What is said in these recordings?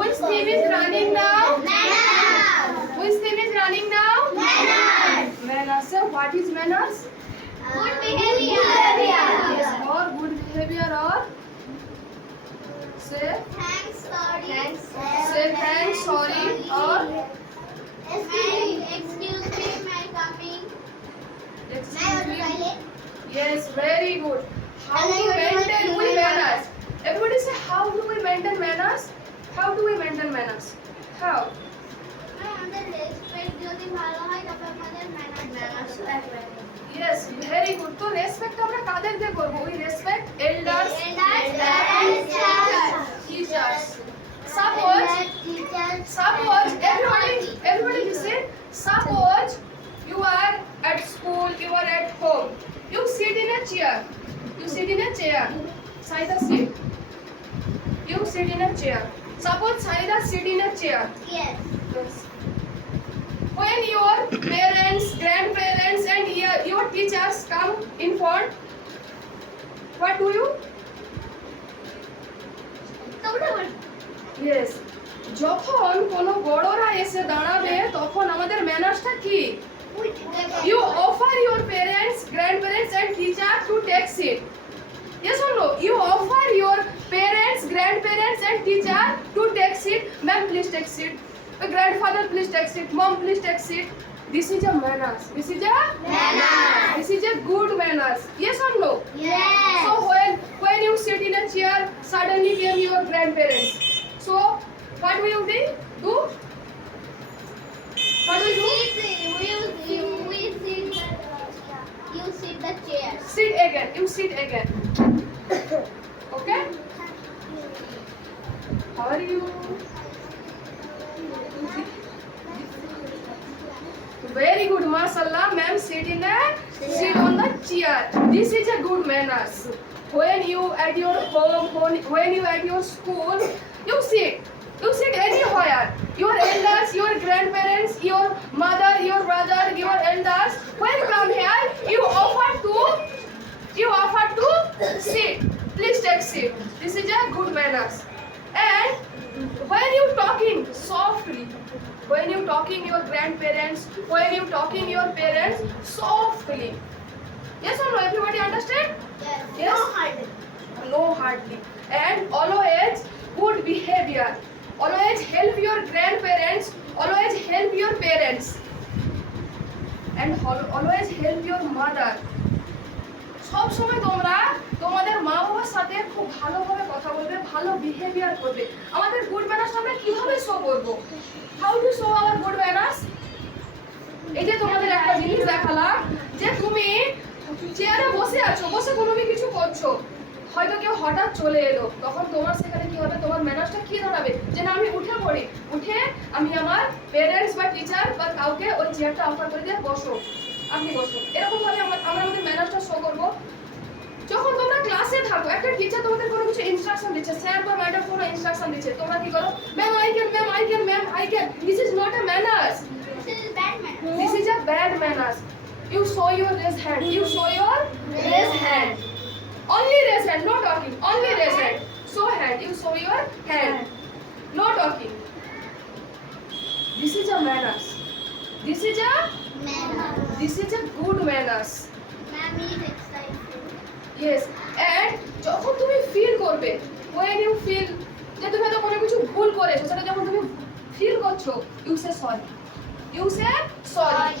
Which team is running now? Manners. Which team is running now? Manners. Manners. So what is manners? Good behavior. Yes, or good behavior or say Thanks, sorry. say thanks, sorry or Excuse me, my coming. excuse me. Yes, very good. How to maintain good manners? Everybody say, how do we maintain manners? How do we maintain manners? How? আমাদের রেসপেক্ট যদি ভালো হয় তবে আমাদের manners Yes, very good. তো রেসপেক্ট আমরা কাদেরকে করব? We respect elders, teachers. Suppose everybody listen. Suppose you are at school, you are at home. You sit in a chair. Saida sit. You sit in a chair. Suppose Saida sit in a chair. Yes. Yes. When your parents, grandparents and your teachers come in front, what do you? Yes. যখন কোনো বড়রা এসে দাঁড়াবে তখন আমাদের ম্যানার্সটা কি? You offer your parents, grandparents and teacher to take seat. Yes or no? You offer your parents, grandparents and teacher to take seat. Ma'am, please take seat. Grandfather, please take seat. Mom, please take seat. This is a manners. This is a good manners. Yes or no? Yes. So when you sit in a chair, suddenly came your grandparents. So what will you do? What will you do? You sit the chair. Sit again. You sit again. Okay? How are you? Very good, mashallah. Ma'am, sit on the chair. This is a good manners. When you at your home, when you at your school, you sit anywhere. Your elders, your grandparents, your mother, your brother, your elders, when come here, you offer to sit. Please take seat. This is a good manners. And when you talking softly, when you talking your grandparents, when you talking your parents, softly. Yes or no? Everybody understand? Yes. No hardly. And always good behavior. Always help your grandparents. Always help your parents. And always help your mother. সব সময় তোমরা তোমাদের মা বাবার সাথে খুব ভালোভাবে কথা বলবে, ভালো বিহেভিয়ার করবে। আমাদের গুড ম্যানার্স আমরা কিভাবে শো করব? How to show our good manners? এই যে তোমাদের একটা জিনিস দেখালাম যে তুমি চেয়ারে বসে আছো, বসে কোনো কিছু করছো, হয়তো কেউ হঠাৎ চলে এলো, তখন তোমার সেখানে কি হবে? তোমার ম্যানার্সটা কি দাঁড়াবে? যে না, আমি উঠে পড়ি, উঠে আমি আমার পেরেন্টস বা টিচার বা কাউকে ওই চেয়ারটা অফার করে দিয়ে বসো, আপনি বসুন। এরকম ভাবে আমরা আমাদের ম্যানার্সটা শো করবো। যখন তোমরা ক্লাসে থাকো, একটা টিচার তোমাদের কোনো কিছু ইনস্ট্রাকশন দিচ্ছে, স্যার বা ম্যাডাম কোনো ইনস্ট্রাকশন দিচ্ছে, তোমরা কি করো? Ma'am I can. This is not a manners. This is a bad manners. You show your raise hand. Only raise hand, no talking. Only raise hand. Show hand. You show your hand. No talking. This is a manners. This is a good manners. Yes. And যখন তুমি ফিল করবে, when you feel যে তুমি হয়তো কোনো কিছু ভুল করেছো, সেটা যখন তুমি ফিল করছো, you say sorry.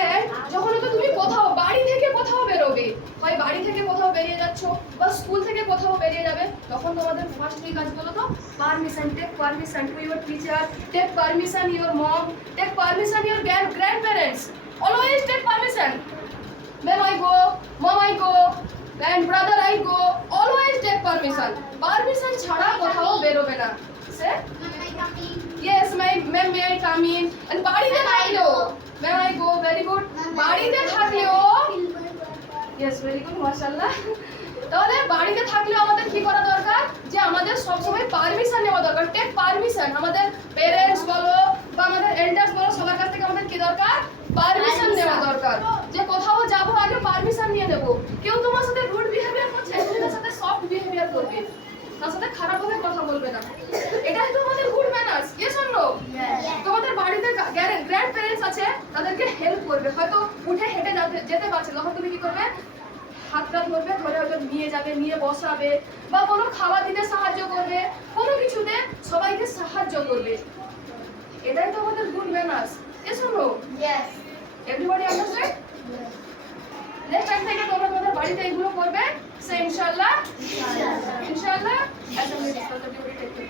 And যখন তো তুমি কোথাও বাড়ি থেকে কোথাও বেরোবে, হয় বাড়ি থেকে কোথাও বেরিয়ে যাচ্ছ বা স্কুল থেকে কোথাও বেরিয়ে যাবে, তখন তোমাদের ফার্স্ট কি কাজ বলো তো? Permission, take permission to your teacher, take permission your mom, take permission your grandparents. Always take permission. Ma'am, I go, mom, I go, and brother, I go. Always take permission. Permission ছাড়া কোথাও বেরোবে না। Say, yes, ma'am, may I come in? And বাড়িতে থাকলেও, ma'am, I go, very good. বাড়িতে থাকলেও, yes, very good, mashallah. তাহলে বাড়িতে থাকলেও আমাদের কি করা দরকার? যে আমাদের সবসময় পারমিশন নেওয়া দরকার। Take permission. আমাদের পেরেন্টস বলো বা আমাদের এল্ডার্স বলো, সবার কাছ থেকে আমাদের কি দরকার? পারমিশন নেওয়া দরকার। যে কোথাও যাবো আগে পারমিশন নিয়ে নেবো। কেউ তোমার সাথে রুড বিহেভিয়ার করছে, তুমি তার সাথে সফট বিহেভিয়ার করবে, তার সাথে খারাপ ভাবে কথা বলবে না। এটা হয়তো উঠে হেঁটে যেতে পারছে তখন তুমি কি করবে? হাতটা ধরবে, ধরে হয়তো নিয়ে যাবে, নিয়ে বসাবে, বা কোনো খাবার দিতে সাহায্য করবে, কোনো কিছুতে সবাইকে সাহায্য করবে। এটাই তো আমাদের গুড ম্যানার্স। এসো no Yes. Everybody understand? Next time থেকে তোমরা তোমাদের বাড়িতে এগুলো করবে। সে ইনশাআল্লাহ Inshallah. ইনশাআল্লাহ অ্যাসেম্বলি ডিসকাস করতে